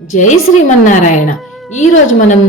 జై శ్రీమన్నారాయణ. ఈరోజు మనం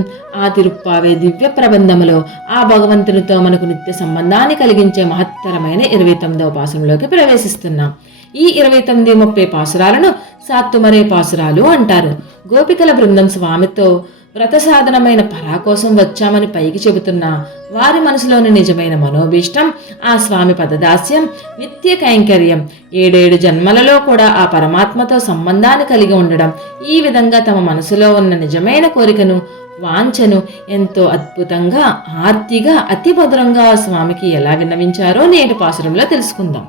ఆ తిరుప్పావే దివ్య ప్రబంధములో ఆ భగవంతునితో మనకు నిత్య సంబంధాన్ని కలిగించే మహత్తరమైన 29వ పాసురంలోకి ప్రవేశిస్తున్నాం. ఈ 29, 30 పాసురాలను సాత్తుమరే పాసురాలు అంటారు. గోపికల బృందం స్వామితో వ్రత సాధనమైన పరా కోసం వచ్చామని పైకి చెబుతున్నా వారి మనసులోని నిజమైన మనోభీష్టం ఆ స్వామి పదదాస్యం, నిత్య కైంకర్యం, 7 జన్మలలో కూడా ఆ పరమాత్మతో సంబంధాన్ని కలిగి ఉండడం. ఈ విధంగా తమ మనసులో ఉన్న నిజమైన కోరికను, వాంఛను ఎంతో అద్భుతంగా, ఆర్తిగా, అతి మధురంగా ఆ స్వామికి ఎలా విన్నవించారో నేటి పాసురంలో తెలుసుకుందాం.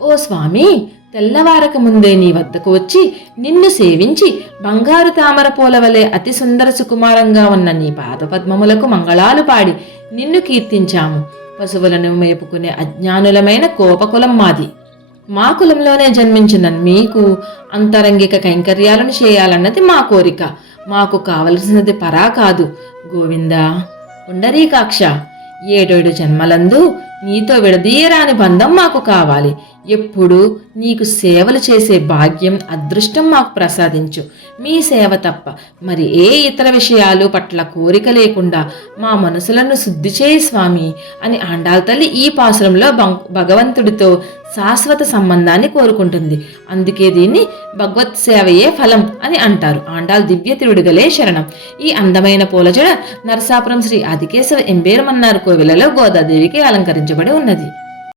ఓ స్వామి, తెల్లవారక ముందే నీ వద్దకు వచ్చి నిన్ను సేవించి బంగారు తామర పూల వలె అతి సుందర సుకుమారంగా ఉన్న నీ పాదపద్మములకు మంగళాలు పాడి నిన్ను కీర్తించాము. పశువులను మేపుకునే అజ్ఞానులమైన కోపకులం మాది. మా కులంలోనే జన్మించిన మీకు అంతరంగిక కైంకర్యాలను చేయాలన్నది మా కోరిక. మాకు కావలసినది పరా కాదు. గోవిందా పుండరీకాక్ష, 7 జన్మలందు నీతో విడదీయరాని బంధం మాకు కావాలి. ఎప్పుడు నీకు సేవలు చేసే భాగ్యం, అదృష్టం మాకు ప్రసాదించు. మీ సేవ తప్ప మరి ఏ ఇతర విషయాలు పట్ల కోరిక లేకుండా మా మనసులను శుద్ధి చేయి స్వామి అని ఆండాళ్ తల్లి ఈ పాసురంలో భగవంతుడితో శాశ్వత సంబంధాన్ని కోరుకుంటుంది. అందుకే దీన్ని భగవత్ సేవయే ఫలం అని అంటారు. ఆండాళ్ దివ్య తిరుడుగలే శరణం. ఈ అందమైన పూలజడ నరసాపురం శ్రీ ఆదికేశవ ఎంబేరమన్నారు కోవిలలో గోదాదేవికి అలంకరించబడి ఉన్నది.